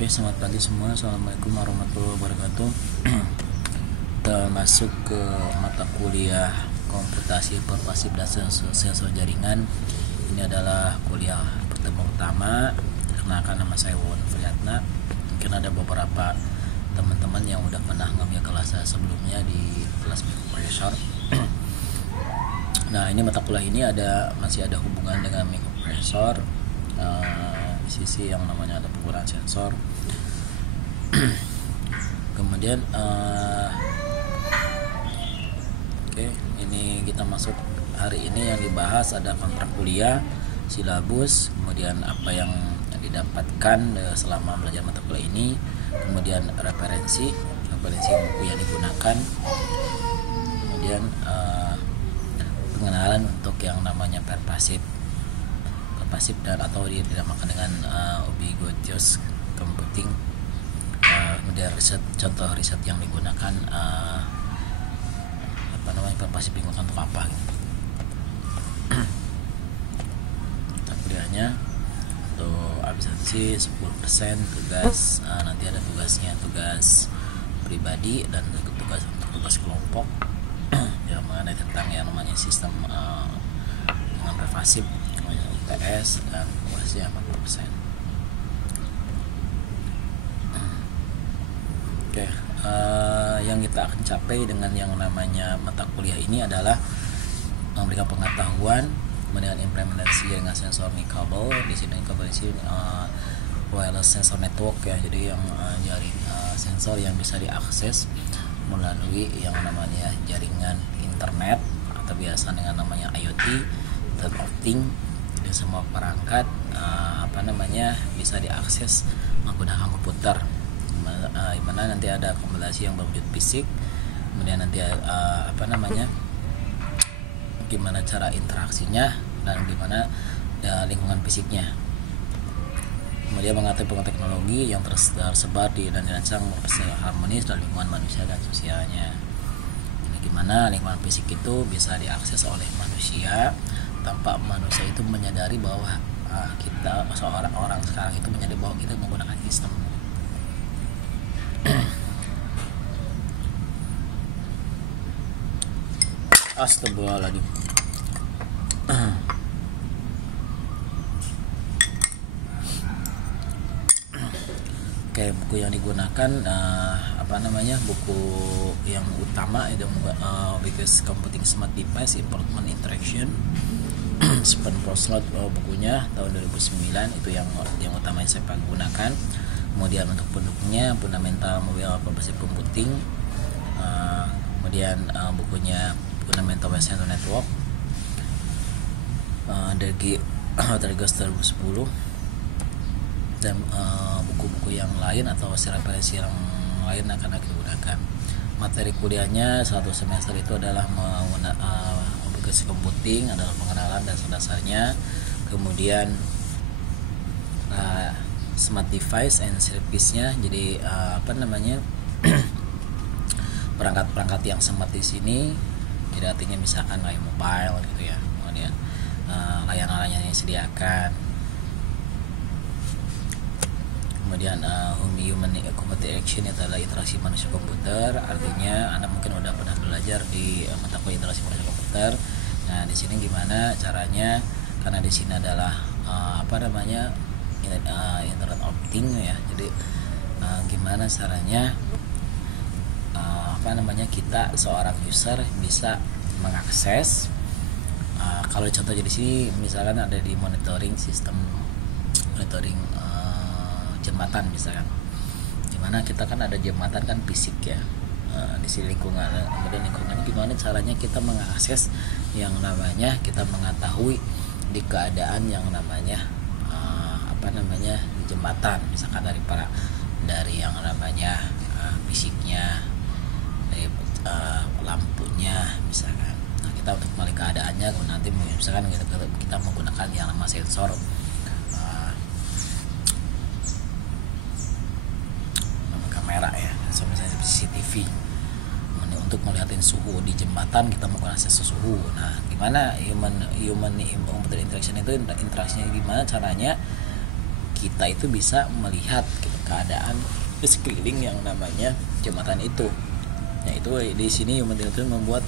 Oke, selamat pagi semua. Assalamualaikum warahmatullahi wabarakatuh. Kita masuk ke mata kuliah komputasi pervasif dan sensor jaringan. Ini adalah kuliah pertama. Perkenalkan, nama saya Wawan Friatna. Mungkin ada beberapa teman-teman yang udah pernah ngambil kelas sebelumnya di kelas microprocessor. Nah, ini mata kuliah ini masih ada hubungan dengan microprocessor. Sisi yang namanya ada penggunaan sensor. Kemudian ini kita masuk hari ini yang dibahas ada kontrak kuliah, silabus, kemudian apa yang didapatkan selama belajar mata kuliah ini, kemudian referensi buku yang digunakan, kemudian pengenalan untuk yang namanya pervasif dan atau dinamakan dengan ubiquitous computing. Kemudian contoh riset yang digunakan pervasif digunakan untuk apa gitu. Kuliahnya untuk absensi 10%, tugas nanti ada tugasnya, tugas pribadi dan tugas kelompok yang mengenai tentang yang namanya sistem dengan pervasif, PS, dan kuasnya 40%. Yang kita akan capai dengan yang namanya mata kuliah ini adalah memberikan pengetahuan mengenai implementasi jaringan sensor kabel. Di sini kabel wireless sensor network ya, jadi yang jaring sensor yang bisa diakses melalui yang namanya jaringan internet atau biasa dengan namanya IoT, Internet of Things. Jadi semua perangkat bisa diakses menggunakan komputer. Dimana nanti ada kombinasi yang berwujud fisik, kemudian nanti gimana cara interaksinya dan gimana lingkungan fisiknya, kemudian mengatur teknologi yang tersebar dan dirancang harmonis dalam lingkungan manusia dan sosialnya. Jadi gimana lingkungan fisik itu bisa diakses oleh manusia tanpa manusia itu menyadari bahwa kita seorang orang sekarang itu menyadari bahwa kita menggunakan sistem. Astagfirullahaladzim. Buku yang digunakan buku yang utama itu Ubiquitous Computing Smart Device Improvement Interaction Span Slot, bukunya tahun 2009, itu yang utama yang saya gunakan. Kemudian untuk pendukungnya Fundamental Mobile Pervasive Computing, kemudian bukunya Fundamental Web Sensor Network dari August 2010, dan buku-buku yang lain atau referensi yang lain akan kita gunakan. Materi kuliahnya satu semester itu adalah Ubiquitous Computing, adalah pengenalan dan dasarnya, kemudian smart device and service-nya. Jadi perangkat-perangkat yang smart di sini, jadi artinya misalkan kayak mobile gitu ya, kemudian layanan-layanan yang disediakan, kemudian human computer action itu adalah interaksi manusia komputer. Artinya Anda mungkin udah pernah belajar di mata kuliah interaksi manusia komputer. Nah, di sini gimana caranya, karena di sini adalah Internet of Things ya. Jadi gimana caranya kita seorang user bisa mengakses. Kalau contohnya di sini misalkan ada di monitoring jembatan misalkan, gimana kita kan ada jembatan kan fisik ya, di sini lingkungan, kemudian lingkungannya gimana caranya kita mengakses yang namanya kita mengetahui di keadaan yang namanya jembatan, misalkan dari yang namanya fisiknya, dari lampunya misalkan. Nah, kita untuk melihat keadaannya, nanti misalkan kita menggunakan yang nama sensor kamera ya, misalnya CCTV. Untuk melihatin suhu di jembatan kita menggunakan sensor suhu. Nah, gimana human computer interaction itu interaksinya gimana caranya kita itu bisa melihat gitu, keadaan di sekeliling yang namanya jembatan itu. Nah itu di sini human intelligence membuat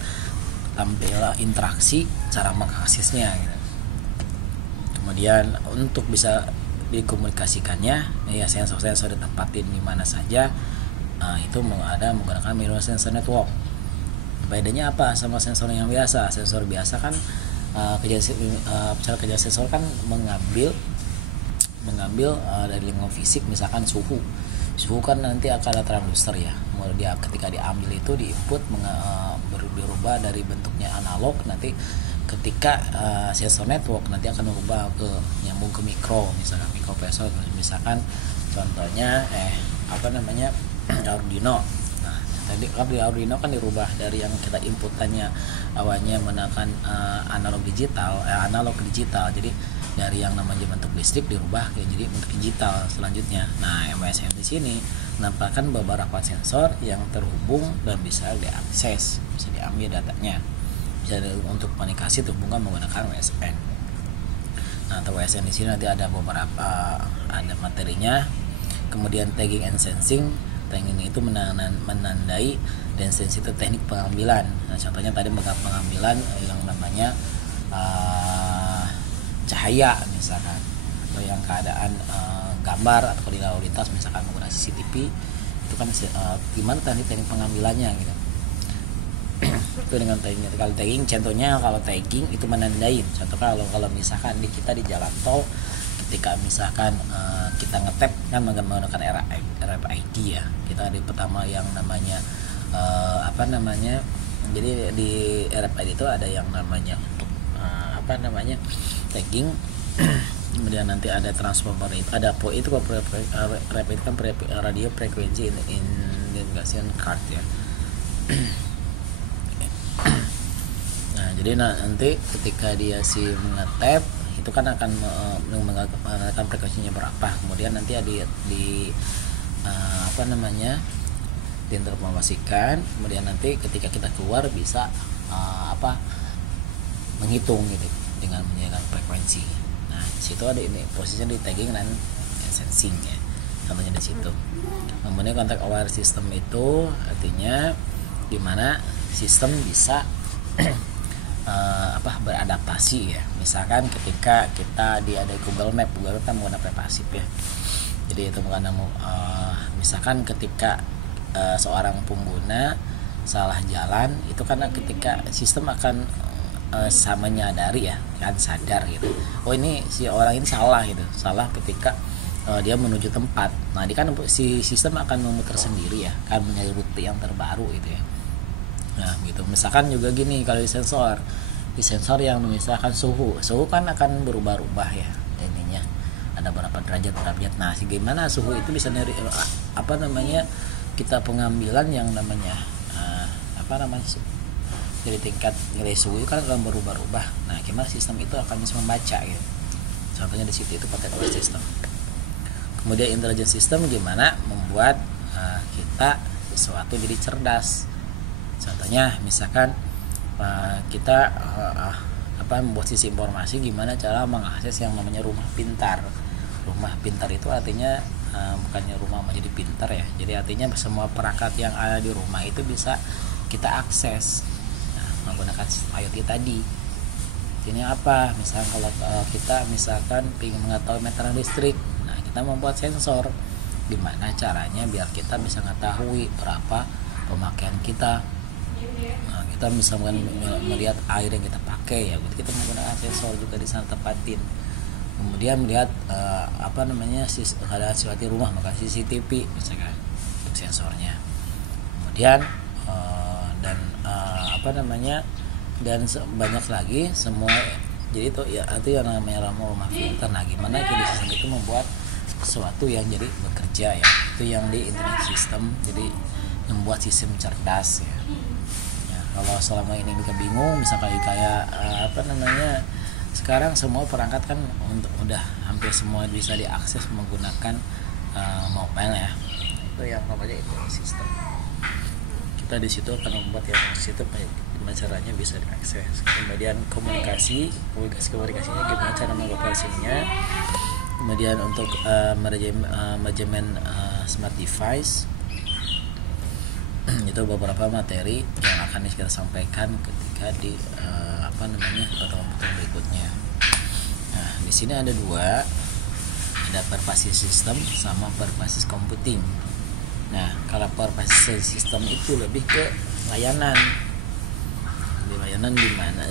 tampil interaksi cara mengaksesnya gitu. Kemudian untuk bisa dikomunikasikannya ya sensor-sensor ditempatin di mana saja, itu ada menggunakan mirror sensor network. Bedanya apa sama sensor yang biasa? Sensor biasa kan cara kerja sensor kan mengambil dari lingkungan fisik, misalkan suhu kan nanti akan ada transducer ya. Kemudian ketika diambil itu diinput berubah dari bentuknya analog, nanti ketika sensor network nanti akan berubah ke nyambung ke mikro, misalkan mikroprosesor, misalkan contohnya Arduino. Nah tadi kan di Arduino kan dirubah dari yang kita inputannya awalnya menggunakan analog ke digital, jadi dari yang namanya bentuk listrik dirubah jadi bentuk digital selanjutnya. Nah MSM di sini menampilkan beberapa sensor yang terhubung dan bisa diakses, bisa diambil datanya, bisa untuk komunikasi terhubungkan menggunakan WSN. Nah atau WSN di sini nanti ada beberapa ada materinya. Kemudian tagging and sensing. Tagging itu menandai dan sensing itu teknik pengambilan. Nah contohnya tadi pengambilan yang namanya cahaya misalkan, atau yang keadaan gambar atau di lalu lintas misalkan menggunakan CCTV, itu kan gimana teknik pengambilannya gitu. Itu dengan tagging. Kalau tagging contohnya, kalau tagging itu menandai, contoh kalau misalkan kita di jalan tol, ketika misalkan kita ngetap kan menggunakan RFID ya, kita di pertama yang namanya jadi di RFID itu ada yang namanya untuk tagging. Kemudian nanti ada transformer, itu ada itu RFID kan radio frequency identification card ya. Nah jadi nanti ketika dia mengetap itu kan akan menggunakan frekuensinya berapa, kemudian nanti ada diinformasikan, kemudian nanti ketika kita keluar bisa menghitung gitu dengan menggunakan frekuensi. Nah di situ ada ini posisinya di tagging dan sensing ya, contohnya di situ. Kemudian contact aware system itu artinya dimana sistem bisa beradaptasi ya. Misalkan ketika kita ada Google Map kan menggunakan pasif ya. Jadi itu bukan misalkan ketika seorang pengguna salah jalan, itu karena ketika sistem akan sama menyadari ya, kan sadar gitu. Oh ini si orang ini salah gitu, salah ketika dia menuju tempat. Nah dia kan si sistem akan memutar sendiri ya, kan mencari rute yang terbaru gitu ya. Nah gitu. Misalkan juga gini, kalau di sensor yang misalkan suhu kan akan berubah-ubah ya ininya, ada berapa derajat. Nah gimana suhu itu bisa kita pengambilan yang namanya dari tingkat nilai suhu itu kan akan berubah-ubah. Nah gimana sistem itu akan bisa membaca gitu. Contohnya di situ itu contact aware system. Kemudian intelligent system gimana membuat kita sesuatu jadi cerdas. Contohnya misalkan kita membuat sisi informasi gimana cara mengakses yang namanya rumah pintar. Rumah pintar itu artinya bukannya rumah menjadi pintar ya. Jadi artinya semua perangkat yang ada di rumah itu bisa kita akses menggunakan sistem IoT tadi. Ini apa? Misalkan kalau kita ingin mengetahui meteran listrik, nah kita membuat sensor. Gimana caranya biar kita bisa mengetahui berapa pemakaian kita. Nah, kita bisa melihat air yang kita pakai ya. Kita menggunakan sensor juga di sana tempatin. Kemudian melihat keadaan suatu rumah, maka CCTV misalkan untuk sensornya. Kemudian dan banyak lagi semua. Jadi itu yang namanya rumah pintar. Nah gimana jadi sistem itu membuat sesuatu yang jadi bekerja ya, itu yang di internet system, jadi membuat sistem cerdas ya. Kalau selama ini kita bingung, misalkan kayak sekarang semua perangkat kan udah hampir semua bisa diakses menggunakan mobile ya. Itu yang namanya itu sistem. Kita di situ akan membuat yang situ gimana caranya bisa diakses. Kemudian komunikasinya gimana cara mengoperasinya. Kemudian untuk manajemen smart device. Itu beberapa materi yang akan kita sampaikan ketika di pertemuan berikutnya. Nah, di sini ada dua, ada pervasive system sama pervasive computing. Nah, kalau pervasive system itu lebih ke layanan. Di layanan di mana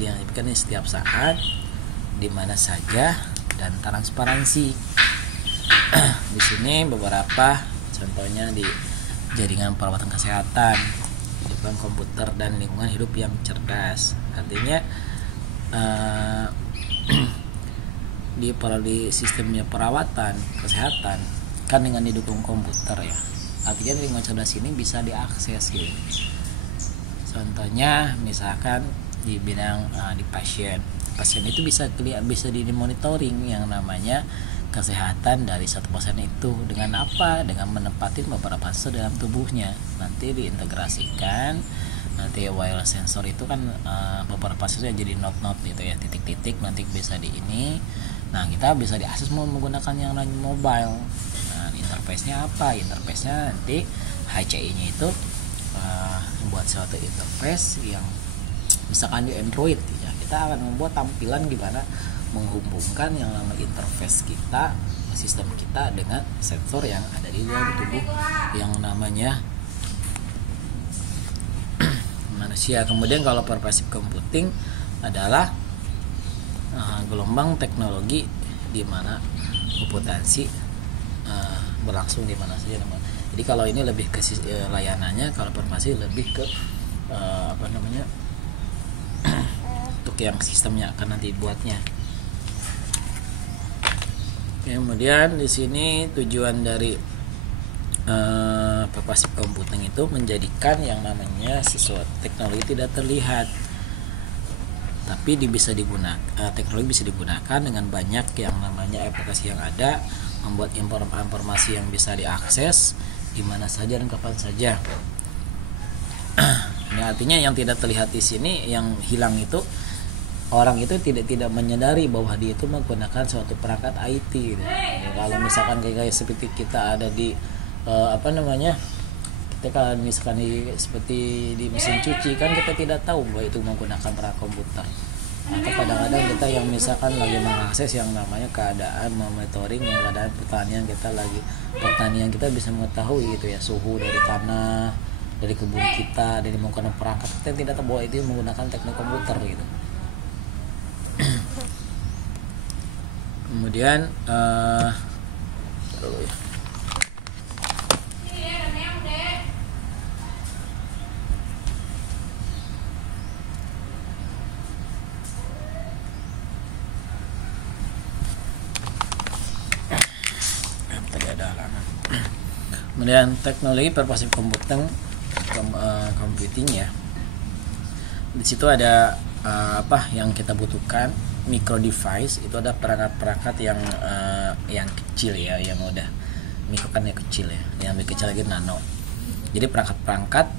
yang diberikan setiap saat, di mana saja, dan transparansi. Di sini beberapa contohnya di jaringan perawatan kesehatan, lingkungan komputer dan lingkungan hidup yang cerdas. Artinya di sistemnya perawatan kesehatan kan dengan didukung komputer ya. Artinya lingkungan cerdas ini bisa diakses gitu. Contohnya misalkan di bidang di pasien itu bisa dimonitoring yang namanya kesehatan dari satu pasien itu dengan apa? Dengan menempati beberapa sensor dalam tubuhnya. Nanti diintegrasikan, nanti wireless sensor itu kan beberapa sensor jadi not gitu ya, titik-titik nanti bisa di ini. Nah, kita bisa diakses menggunakan yang namanya mobile. Nah, interface-nya apa? Interface-nya nanti HCI-nya itu membuat suatu interface yang misalkan di Android ya, kita akan membuat tampilan gimana menghubungkan yang namanya interface kita, sistem kita dengan sensor yang ada di dalam tubuh yang namanya manusia. Kemudian kalau pervasive computing adalah gelombang teknologi di mana komputansi berlangsung di mana saja. Jadi kalau ini lebih ke layanannya, kalau pervasive lebih ke untuk yang sistemnya akan nanti buatnya. Kemudian di sini tujuan dari pervasive computing itu menjadikan yang namanya sesuatu teknologi tidak terlihat, tapi teknologi bisa digunakan dengan banyak yang namanya aplikasi yang ada, membuat informasi yang bisa diakses di mana saja dan kapan saja. Ini artinya yang tidak terlihat di sini, yang hilang itu orang itu tidak menyadari bahwa dia itu menggunakan suatu perangkat IT gitu. Ya, kalau misalkan kayak seperti kita ada di kita kalau misalkan seperti di mesin cuci kan kita tidak tahu bahwa itu menggunakan perangkat komputer. Atau kadang-kadang kita yang misalkan lagi mengakses yang namanya keadaan monitoring yang keadaan pertanian kita bisa mengetahui gitu ya, suhu dari tanah, dari kebun kita, dari menggunakan perangkat, kita tidak tahu bahwa itu menggunakan teknik komputer gitu. Kemudian kemudian teknologi pervasive computing ya. Di situ ada yang kita butuhkan. Micro device itu ada perangkat-perangkat yang kecil ya, yang udah mikro kan yang kecil ya, yang lebih kecil lagi nano. Jadi perangkat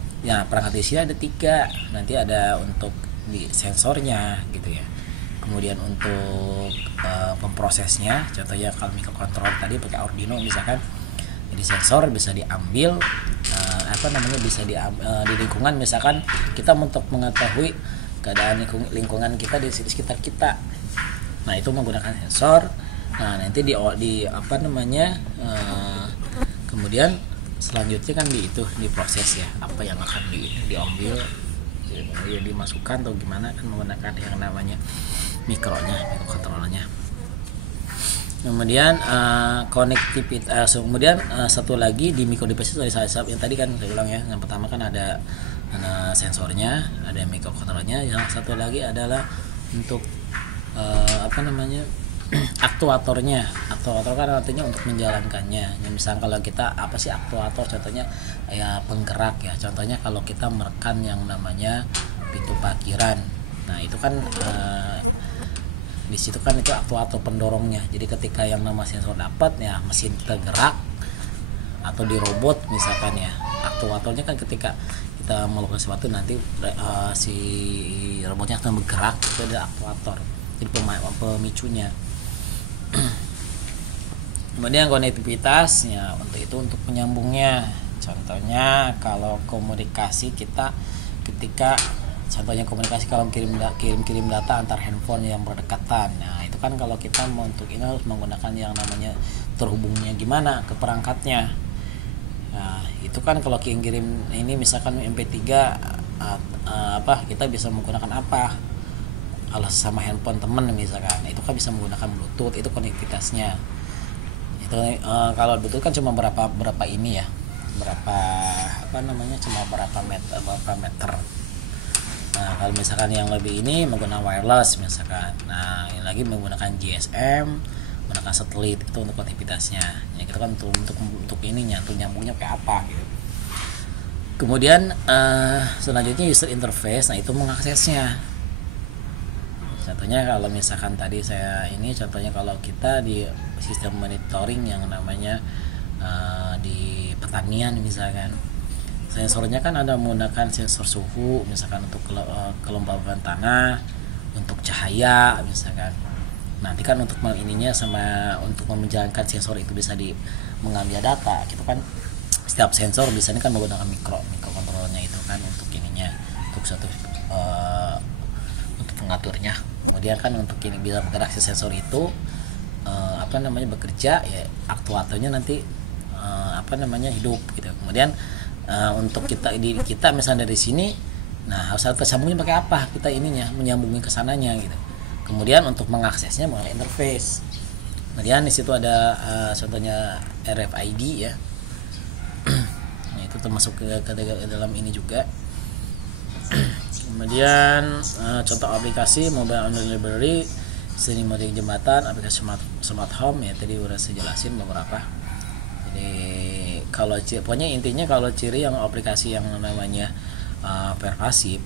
di sini ada 3. Nanti ada untuk di sensornya gitu ya. Kemudian untuk pemprosesnya, contohnya kalau microcontroller tadi pakai Arduino misalkan. Jadi sensor bisa diambil bisa diambil di lingkungan, misalkan kita untuk mengetahui keadaan lingkungan kita di sekitar kita. Nah, itu menggunakan sensor. Nah, nanti kemudian selanjutnya kan diproses ya, apa yang akan diambil ya, dimasukkan atau gimana kan menggunakan yang namanya mikrokontrollernya. Kemudian konektivitas. Kemudian satu lagi di micro device dari saya yang tadi kan saya ulang ya. Yang pertama kan ada sensornya, ada mikrokontrollernya. Yang satu lagi adalah untuk aktuatornya. Aktuator kan artinya untuk menjalankannya. Ya, misalnya kalau kita apa sih aktuator? Contohnya ya penggerak ya. Contohnya kalau kita menekan yang namanya pintu parkiran. Nah, itu kan di situ kan itu aktuator pendorongnya. Jadi ketika yang nama sensor dapat ya, mesin kita gerak atau di robot misalkan ya, aktuatornya kan ketika kita melakukan sesuatu nanti si robotnya akan bergerak, itu ada aktuator. Jadi pemicunya. Kemudian konektivitasnya untuk itu untuk penyambungnya. Contohnya kalau komunikasi kita ketika contohnya komunikasi kalau kirim data antar handphone yang berdekatan. Nah, itu kan kalau kita untuk ini harus menggunakan yang namanya terhubungnya gimana ke perangkatnya. Nah, itu kan kalau kirim ini misalkan MP3 kita bisa menggunakan apa? Alas sama handphone teman misalkan. Itu kan bisa menggunakan Bluetooth, itu konektivitasnya. Itu kalau Bluetooth kan cuma berapa ini ya. Cuma berapa meter. Nah, kalau misalkan yang lebih ini menggunakan wireless misalkan. Nah, yang lagi menggunakan GSM, menggunakan satelit, itu untuk konektivitasnya. Ya kita kan untuk ininya, untuk nyambungnya kayak apa gitu. Kemudian selanjutnya user interface. Nah, itu mengaksesnya. Contohnya kalau misalkan tadi contohnya kalau kita di sistem monitoring yang namanya di pertanian misalkan, sensornya kan ada menggunakan sensor suhu misalkan untuk kelembaban tanah, untuk cahaya misalkan. Nanti kan untuk untuk menjalankan sensor itu bisa mengambil data gitu kan. Setiap sensor biasanya kan menggunakan mikrokontrolernya itu kan untuk untuk suatu untuk pengaturnya. Kemudian kan untuk ini bisa bergerak si sensor itu bekerja ya, aktuatornya nanti hidup gitu. Kemudian untuk kita misalnya dari sini, nah harus tersambungnya pakai apa kita menyambungin ke sananya gitu. Kemudian untuk mengaksesnya melalui interface. Kemudian di situ ada contohnya RFID ya. Nah, itu termasuk ke dalam ini juga. Kemudian contoh aplikasi mobile online library, seni model jembatan, aplikasi smart home ya, tadi udah saya jelasin beberapa. Jadi kalau pokoknya intinya kalau ciri yang aplikasi yang namanya pervasif,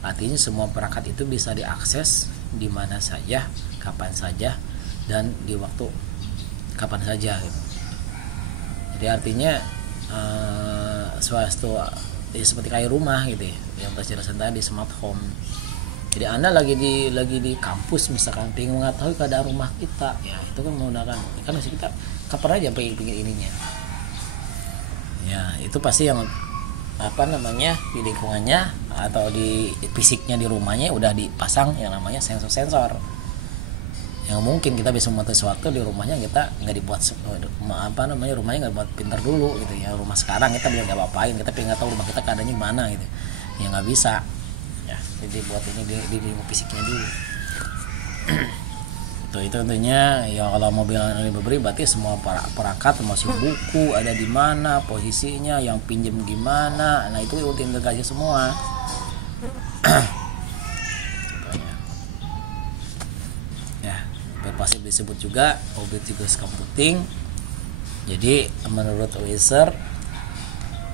artinya semua perangkat itu bisa diakses di mana saja, kapan saja, dan di waktu kapan saja gitu. Jadi artinya suatu seperti kayak rumah gitu ya, yang terjelasan tadi smart home. Jadi Anda lagi di kampus misalkan ingin mengetahui keadaan rumah kita, ya itu kan menggunakan kan kita kapan aja pengen ininya. Ya, itu pasti yang di lingkungannya atau di fisiknya di rumahnya udah dipasang yang namanya sensor-sensor. Yang mungkin kita bisa membuat sesuatu di rumahnya kita nggak dibuat rumahnya nggak buat pintar dulu gitu ya. Rumah sekarang kita belum ngapain, kita pengen tahu rumah kita keadaannya gimana gitu. Ya nggak bisa. Ya, jadi buat ini di fisiknya dulu. itu tentunya ya kalau mobil library berarti semua perangkat termasuk buku ada di mana posisinya, yang pinjam gimana, nah itu integrasi semua. Ya, berpasif disebut juga object computing. Jadi menurut Weiser,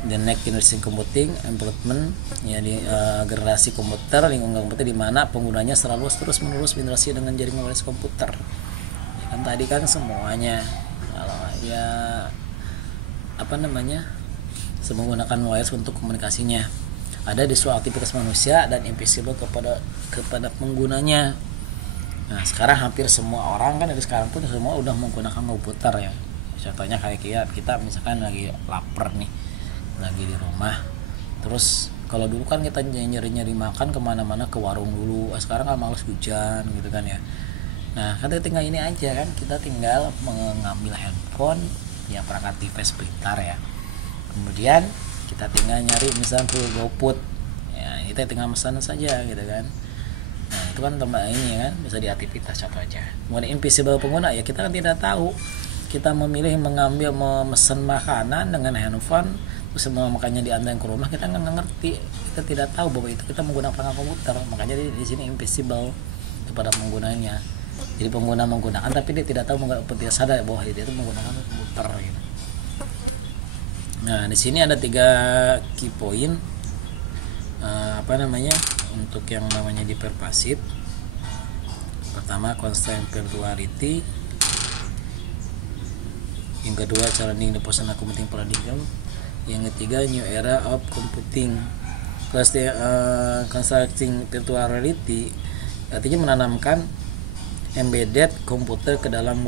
the next generation computing improvement ya di generasi komputer, lingkungan komputer di mana penggunanya selalu terus menerus berinteraksi dengan jaringan wireless komputer. Ya kan tadi kan semuanya kalau ya menggunakan wireless untuk komunikasinya. Ada di suatu aktivitas manusia dan invisible kepada penggunanya. Nah, sekarang hampir semua orang kan dari sekarang pun semua udah menggunakan komputer ya. Contohnya kayak kita misalkan lagi lapar nih, lagi di rumah, terus kalau dulu kan kita nyari makan kemana-mana ke warung dulu, sekarang kan males hujan gitu kan ya. Nah kan tinggal ini aja kan, kita tinggal mengambil handphone yang perangkat device pintar ya, kemudian kita tinggal nyari misalnya ke GoFood ya, kita tinggal pesan saja gitu kan. Nah itu kan tambah ini kan, bisa di aktivitas contoh aja. Kemudian invisible pengguna ya, kita kan tidak tahu, kita memilih memesan makanan dengan handphone, terus semua makanya diantar ke rumah, kita nggak ngerti, kita tidak tahu bahwa itu kita menggunakan perangkat komputer. Makanya di sini invisible kepada penggunanya. Jadi pengguna menggunakan tapi dia tidak tahu, tidak sadar bahwa dia itu menggunakan komputer gitu. Nah di sini ada 3 key point untuk yang namanya di pervasive. Pertama, constant virtuality. Yang kedua, challenging the personal computing paradigm. Yang ketiga, new era of computing. Constructing virtual reality artinya menanamkan embedded komputer ke dalam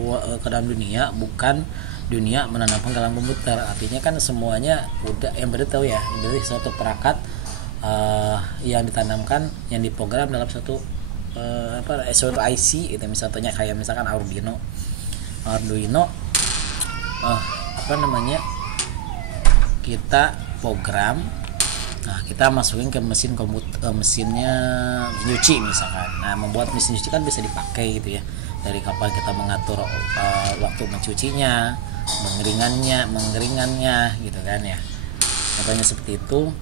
dunia, bukan dunia menanamkan ke dalam komputer. Artinya kan semuanya udah embedded, tahu ya, embedded suatu perangkat yang ditanamkan, yang diprogram dalam suatu suatu IC itu. Misalnya kayak misalkan Arduino kita program, nah kita masukin ke mesin mesinnya nyuci misalkan. Nah, membuat mesin nyuci kan bisa dipakai gitu ya, dari kapan kita mengatur waktu mencucinya, mengeringannya gitu kan ya, contohnya seperti itu.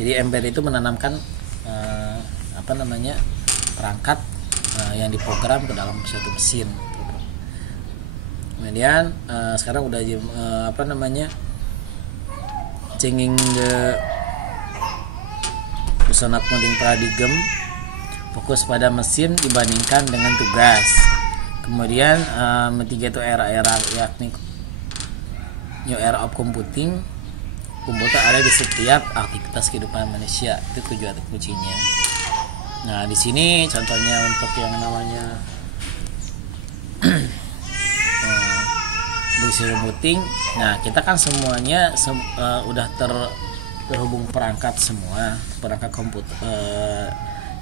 Jadi embedded itu menanamkan perangkat yang diprogram ke dalam suatu mesin. Kemudian sekarang udah changing the personal coding paradigm, fokus pada mesin dibandingkan dengan tugas. Kemudian ketiga itu era yakni new era of computing. Komputer ada di setiap aktivitas kehidupan manusia, itu tujuan kuncinya. Nah, di sini contohnya untuk yang namanya computing. Nah, kita kan semuanya udah terhubung perangkat semua, perangkat komputer.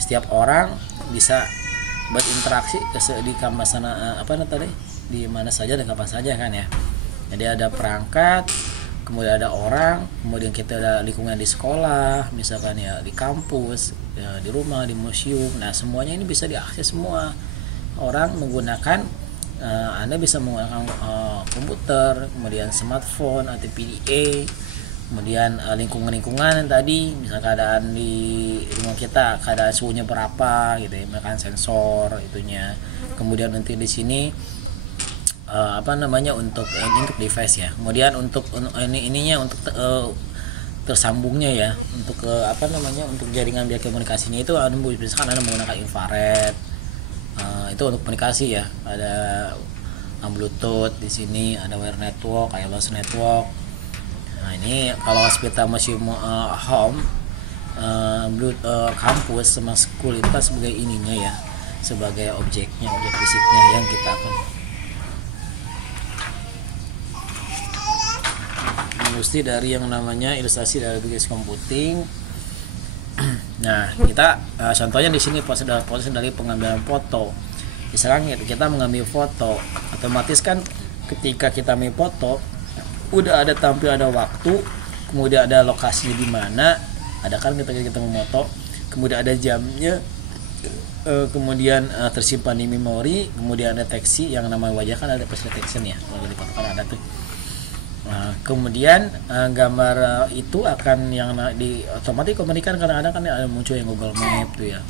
Setiap orang bisa berinteraksi di di mana saja dan kapan saja kan ya. Jadi ada perangkat, kemudian ada orang, kemudian kita ada lingkungan di sekolah, misalkan ya di kampus, ya, di rumah, di museum. Nah, semuanya ini bisa diakses semua. Orang menggunakan Anda bisa menggunakan komputer, kemudian smartphone atau PDA, kemudian lingkungan tadi, misal keadaan di rumah kita, keadaan suhunya berapa gitu ya, misalkan sensor itunya. Kemudian nanti di sini untuk device ya. Kemudian untuk ininya untuk tersambungnya ya, untuk untuk jaringan biaya komunikasinya itu misalkan Anda menggunakan infrared. Itu untuk komunikasi ya. Ada Bluetooth di sini, ada wire network, wireless network. Nah, ini kalau kita masih home, kampus sama school itu kan sebagai ininya ya, sebagai objek fisiknya yang kita akan ilustrasi dari yang namanya ilustrasi dari bisnis computing. Nah, kita contohnya di sini proses dari pengambilan foto. Misalnya kita mengambil foto, otomatis kan ketika kita ambil foto udah ada tampil, ada waktu, kemudian ada lokasi di mana, ada kan kita memoto, kemudian ada jamnya, kemudian tersimpan di memori, kemudian deteksi yang namanya wajah kan ada face detection ya, kalau di foto kan ada tuh. Nah, kemudian gambar itu akan yang otomatis komunikasikan, kadang-kadang kan ada muncul yang Google Map tuh ya,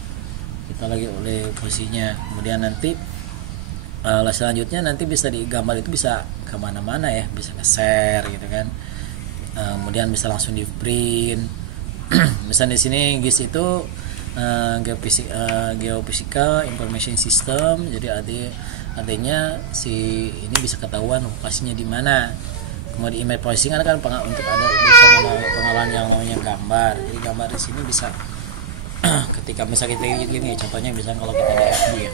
kita lagi oleh posisinya. Kemudian nanti selanjutnya nanti bisa digambar itu bisa kemana-mana ya, bisa nge-share gitu kan. Kemudian bisa langsung di print. Misalnya di sini GIS itu Geophysical Information System, jadi artinya si ini bisa ketahuan lokasinya di mana. Kemudian image processing kan untuk ada pengenalan yang namanya gambar. Jadi gambar di sini bisa ketika misalnya kita gini, contohnya misalnya kalau kita di FB ya,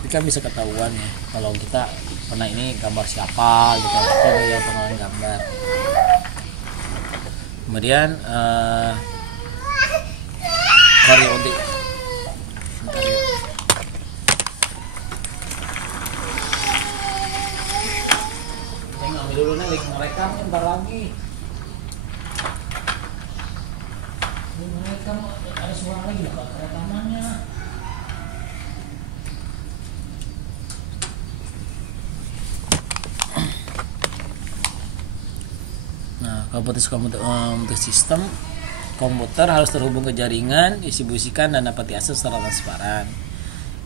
itu kan bisa ketahuan ya kalau kita pernah ini gambar siapa gitu, itu ya pengenalan gambar. Kemudian periode dulu nih, mereka bentar lagi. Mereka ada suara lagi nggak rekamannya? Nah, komputer sistem komputer harus terhubung ke jaringan, distribusikan dan dapat diakses secara transparan.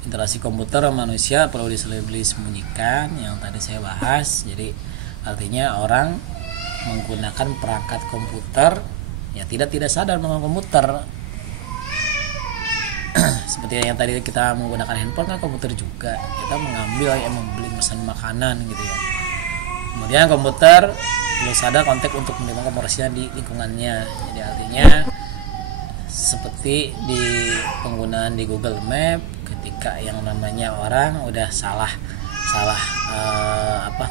Interaksi komputer dan manusia perlu disembunyikan yang tadi saya bahas. Jadi artinya orang menggunakan perangkat komputer ya tidak sadar menggunakan komputer. Seperti yang tadi kita menggunakan handphone kan komputer juga. Kita mengambil yang membeli pesan makanan gitu ya. Kemudian komputer perlu sadar konteks untuk menerima komunikasinya di lingkungannya. Jadi artinya seperti di penggunaan di Google Map, ketika yang namanya orang udah salah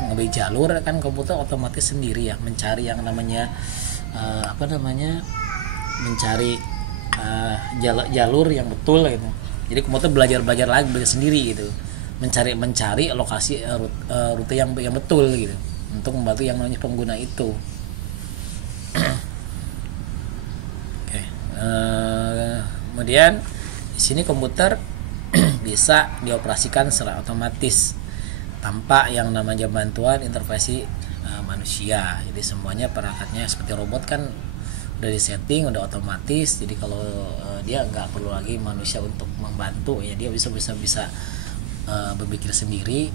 ngambil jalur, kan komputer otomatis sendiri ya mencari yang namanya mencari jalur yang betul gitu. Jadi komputer belajar lagi sendiri gitu, mencari lokasi rute yang betul gitu untuk membantu yang namanya pengguna itu. Oke. Kemudian di sini komputer bisa dioperasikan secara otomatis tanpa yang namanya bantuan intervensi manusia. Jadi semuanya perangkatnya seperti robot kan udah disetting, udah otomatis. Jadi kalau dia nggak perlu lagi manusia untuk membantu ya, dia bisa berpikir sendiri,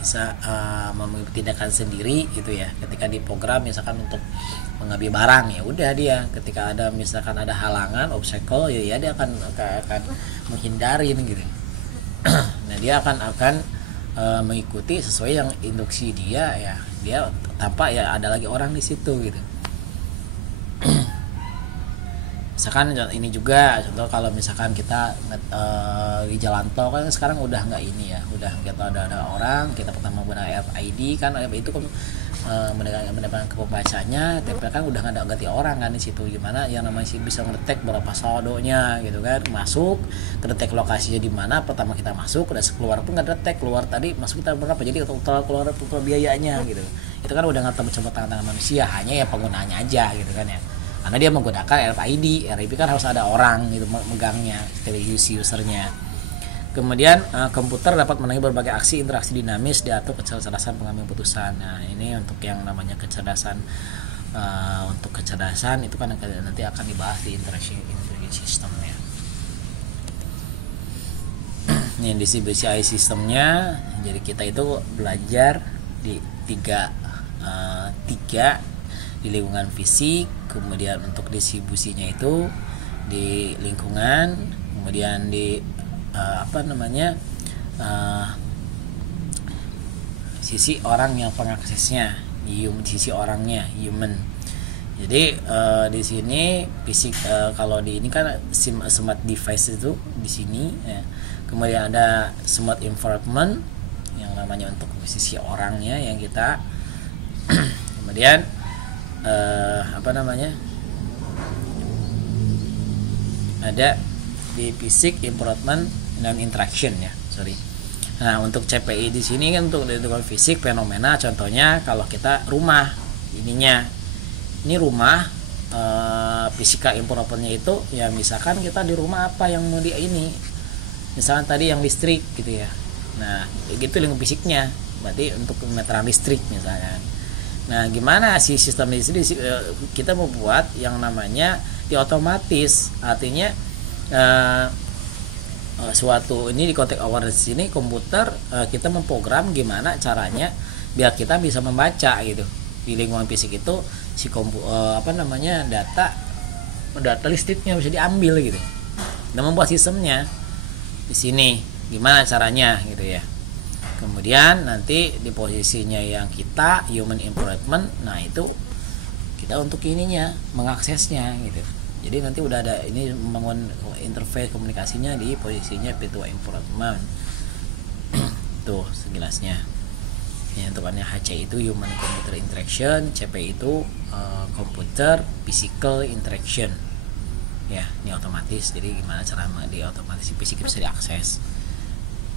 bisa memiliki tindakan sendiri gitu ya. Ketika diprogram misalkan untuk mengambil barang, ya udah dia ketika ada misalkan ada halangan obstacle ya dia akan menghindarin gitu. Nah dia akan mengikuti sesuai yang instruksi dia ya, dia tanpa ya ada lagi orang di situ gitu. Misalkan ini juga contoh, kalau misalkan kita di jalan tol kan sekarang udah nggak ini ya, udah kita ada orang, kita pertama menggunakan RFID kan, itu kan mendapatkan pembacanya, tapi kan udah nggak ada ganti orang kan di situ. Gimana yang namanya sih bisa ngedetek berapa saldonya gitu kan, masuk ngedetek lokasinya di mana, pertama kita masuk udah keluar pun nggak detek, keluar tadi masuk kita berapa, jadi total keluar biayanya gitu. Itu kan udah nggak tercampur tangan manusia, hanya ya penggunaannya aja gitu kan ya, karena dia menggunakan RFID kan harus ada orang gitu megangnya, usernya. Kemudian komputer dapat menangani berbagai aksi interaksi dinamis, diatur kecerdasan pengambil putusan. Nah ini untuk yang namanya kecerdasan, untuk kecerdasan itu kan nanti akan dibahas di interaksi system ya. Ini distribusi sistemnya, jadi kita itu belajar di tiga di lingkungan fisik, kemudian untuk distribusinya itu di lingkungan, kemudian di sisi orang yang pengaksesnya, sisi orangnya, human. Jadi di sini fisik, kalau di ini kan smart device itu di sini ya. Kemudian ada smart environment yang namanya untuk sisi orangnya yang kita kemudian ada di fisik environment dan interaction ya, Nah untuk CPI di sini kan untuk fisik fenomena, contohnya kalau kita rumah ini rumah, physical environment-nya itu ya, misalkan kita di rumah apa yang mau misalkan tadi yang listrik gitu ya. Nah gitu lingkup fisiknya, berarti untuk meteran listrik misalnya. Nah gimana sih sistem di sini, kita membuat yang namanya di otomatis, artinya suatu ini di konteks awareness ini komputer, kita memprogram gimana caranya biar kita bisa membaca gitu di lingkungan fisik itu data listriknya bisa diambil gitu, dan membuat sistemnya di sini gimana caranya gitu ya. Kemudian nanti di posisinya yang kita human environment, nah itu kita untuk ininya mengaksesnya gitu. Jadi nanti udah ada ini membangun interface komunikasinya di posisinya virtual environment. Tuh sejelasnya. Ya, untuk HC itu human computer interaction, CP itu computer physical interaction. Ya, ini otomatis. Jadi gimana cara di otomatis fisik bisa diakses.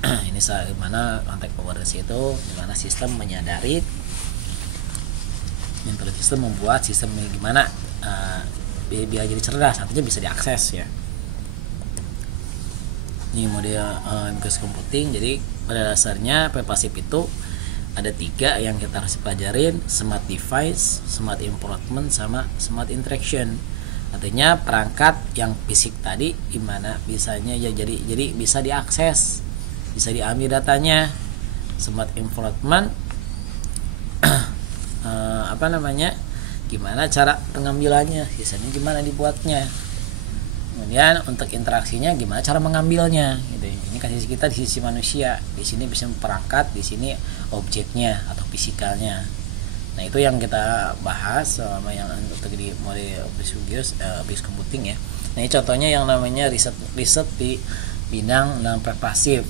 Ini gimana konteks awareness itu, gimana sistem menyadari, mental system membuat sistemnya gimana biar jadi cerdas, artinya bisa diakses ya. Ini model Imkus computing. Jadi pada dasarnya pasif itu ada 3 yang kita harus pelajarin: smart device, smart environment, sama smart interaction. Artinya perangkat yang fisik tadi gimana bisanya ya, jadi bisa diakses, bisa diambil datanya. Smart environment gimana cara pengambilannya, sisanya gimana dibuatnya. Kemudian untuk interaksinya gimana cara mengambilnya gitu. Ini kasih kita di sisi manusia, di sini bisa perangkat, di sini objeknya atau fisikalnya. Nah itu yang kita bahas sama yang untuk di mode obvious computing ya. Nah ini contohnya yang namanya riset di bidang dampak pasif.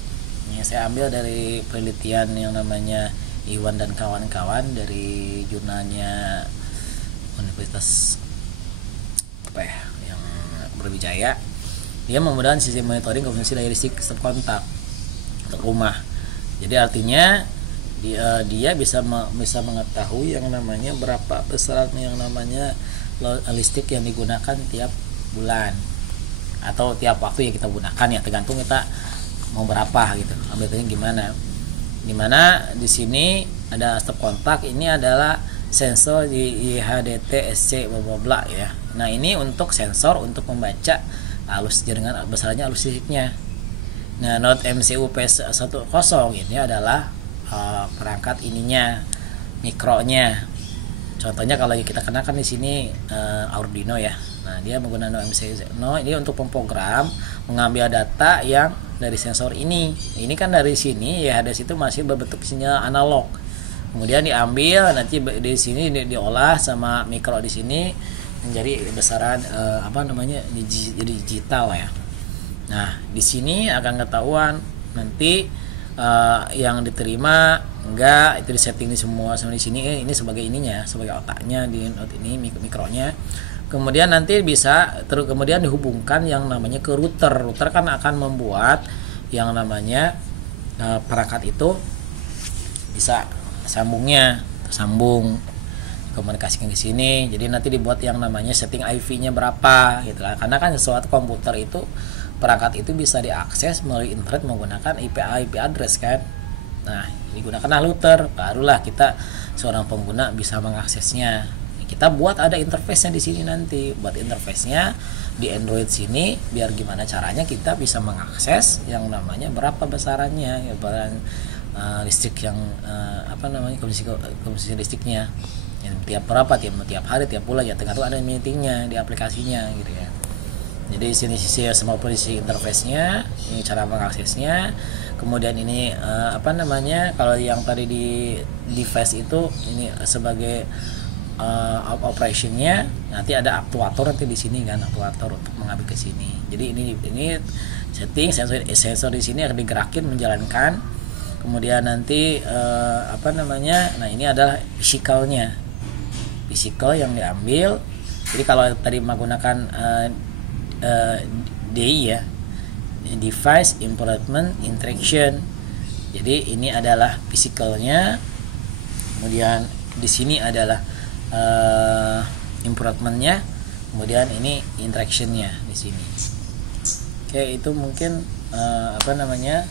Ini saya ambil dari penelitian yang namanya Iwan dan kawan-kawan dari jurnalnya Universitas apa ya yang Brawijaya. Dia memudahkan sistem monitoring konfigurasi daya listrik step kontak untuk rumah. Jadi artinya dia bisa mengetahui yang namanya berapa besaran yang namanya listrik yang digunakan tiap bulan atau tiap waktu yang kita gunakan ya, tergantung kita mau berapa gitu. Ambilnya gimana? Dimana di sini ada step kontak, ini adalah sensor di IHDT-SC bla bla ya. Nah ini untuk sensor untuk membaca arus jaringan besarnya arus listriknya. Nah Node MCU PS10 ini adalah perangkat ininya, mikronya. Contohnya kalau kita kenakan di sini Arduino ya. Nah dia menggunakan MCU. No, ini untuk memprogram mengambil data yang dari sensor ini. Ini kan dari sini ya, dari situ masih berbentuk sinyal analog. Kemudian diambil nanti di sini diolah sama mikro di sini menjadi besaran jadi digital ya. Nah di sini akan ketahuan nanti yang diterima enggak, itu disetting di semua di sini. Ini sebagai ininya, sebagai otaknya di node ini, mikronya. Kemudian nanti bisa kemudian dihubungkan yang namanya ke router. Router kan akan membuat yang namanya perangkat itu bisa tersambung komunikasikan ke sini. Jadi nanti dibuat yang namanya setting IP-nya berapa gitu lah. Karena kan sesuatu komputer itu, perangkat itu bisa diakses melalui internet menggunakan IP address kan. Nah, digunakanlah router, barulah kita seorang pengguna bisa mengaksesnya. Kita buat ada interface-nya di sini nanti. Buat interface-nya di Android sini biar gimana caranya kita bisa mengakses yang namanya berapa besarannya ya, listrik yang kondisi listriknya. Yang tiap berapa, tiap hari, tiap bulan ya, tergantung ada meetingnya di aplikasinya gitu ya. Jadi sini sisi semua posisi interface-nya, ini cara mengaksesnya. Kemudian ini kalau yang tadi di device itu ini sebagai operation-nya, nanti ada aktuator nanti di sini kan, aktuator untuk mengambil ke sini. Jadi ini setting sensor di sini akan digerakin menjalankan. Kemudian nanti nah ini adalah physical-nya. Physical yang diambil. Jadi kalau tadi menggunakan DI ya, device improvement interaction. Jadi ini adalah physicalnya, kemudian di sini adalah improvementnya, kemudian ini interactionnya di sini. Oke, itu mungkin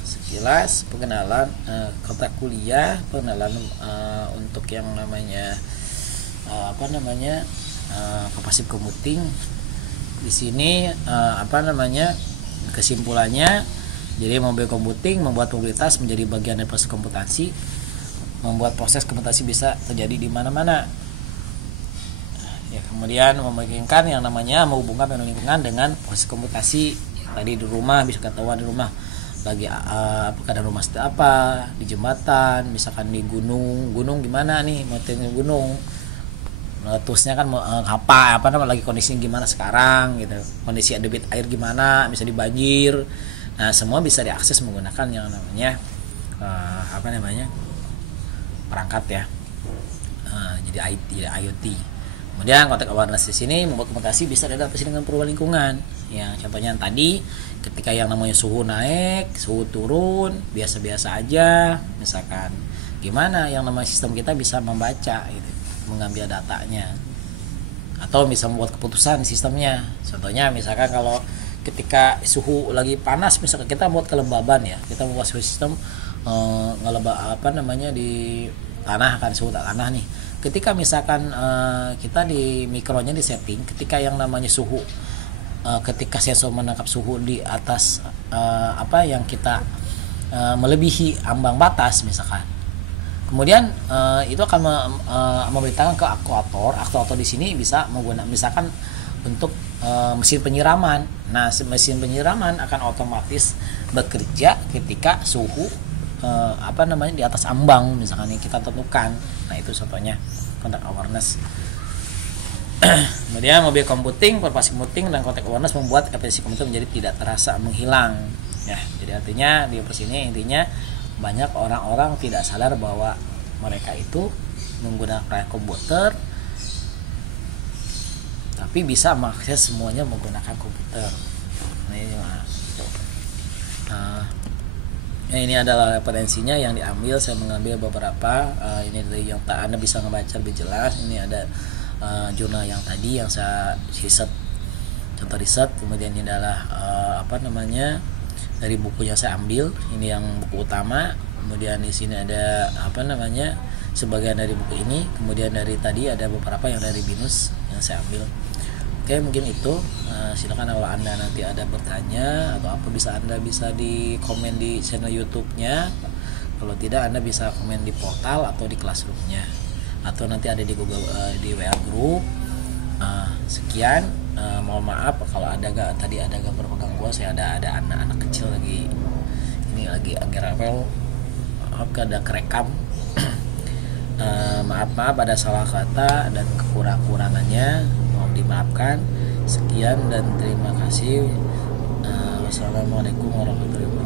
sekilas pengenalan kota kuliah, pengenalan untuk yang namanya kapasif computing. Di sini kesimpulannya, jadi mobil computing membuat mobilitas menjadi bagian dari proses komputasi, membuat proses komputasi bisa terjadi di mana-mana ya. Kemudian memungkinkan yang namanya menghubungkan fenomena lingkungan dengan proses komputasi. Tadi di rumah bisa ketahuan di rumah lagi keadaan rumah seperti apa, di jembatan, misalkan di gunung gimana nih, mau tinggi gunung meletusnya kan lagi kondisinya gimana sekarang gitu, kondisi debit air gimana, bisa di banjir. Nah semua bisa diakses menggunakan yang namanya perangkat ya, jadi IoT. Kemudian konteks awareness di sini membuat komputasi bisa diadaptasi dengan perubahan lingkungan. Ya contohnya yang tadi, ketika yang namanya suhu naik, suhu turun, biasa-biasa aja, misalkan gimana yang namanya sistem kita bisa membaca gitu, mengambil datanya, atau bisa membuat keputusan sistemnya. Contohnya misalkan kalau ketika suhu lagi panas, misalkan kita buat kelembaban ya, kita membuat sistem di tanah kan, suhu tanah nih. Ketika misalkan kita di mikronya di setting, ketika yang namanya suhu, ketika sensor menangkap suhu di atas yang kita melebihi ambang batas misalkan, kemudian itu akan memberitakan ke aktuator di sini bisa menggunakan misalkan untuk mesin penyiraman. Nah mesin penyiraman akan otomatis bekerja ketika suhu di atas ambang misalkan yang kita tentukan. Nah itu contohnya. contact awareness. Kemudian mobil computing, purpose computing dan contact awareness membuat efisiensi komputer menjadi tidak terasa menghilang. Ya, jadi artinya di sini intinya banyak orang-orang tidak sadar bahwa mereka itu menggunakan komputer, tapi bisa mengakses semuanya menggunakan komputer. Ini adalah referensinya yang diambil. Saya mengambil beberapa. Ini dari yang tak Anda bisa membaca lebih jelas. Ini ada jurnal yang tadi yang saya riset, contoh riset. Kemudian ini adalah dari buku yang saya ambil. Ini yang buku utama. Kemudian di sini ada sebagian dari buku ini. Kemudian dari tadi ada beberapa yang dari BINUS yang saya ambil. Oke, mungkin itu. Silakan kalau Anda nanti ada bertanya atau apa Anda bisa di komen di channel YouTube-nya. Kalau tidak, Anda bisa komen di portal atau di Classroom-nya, atau nanti ada di Google di WA group. Sekian. Mohon maaf kalau tadi ada gambar penggangguan. Saya ada anak-anak kecil lagi rewel. Maaf ada kerekam. Maaf ada salah kata dan kekurangannya, mohon dimaafkan. Sekian dan terima kasih. Wassalamualaikum warahmatullahi wabarakatuh.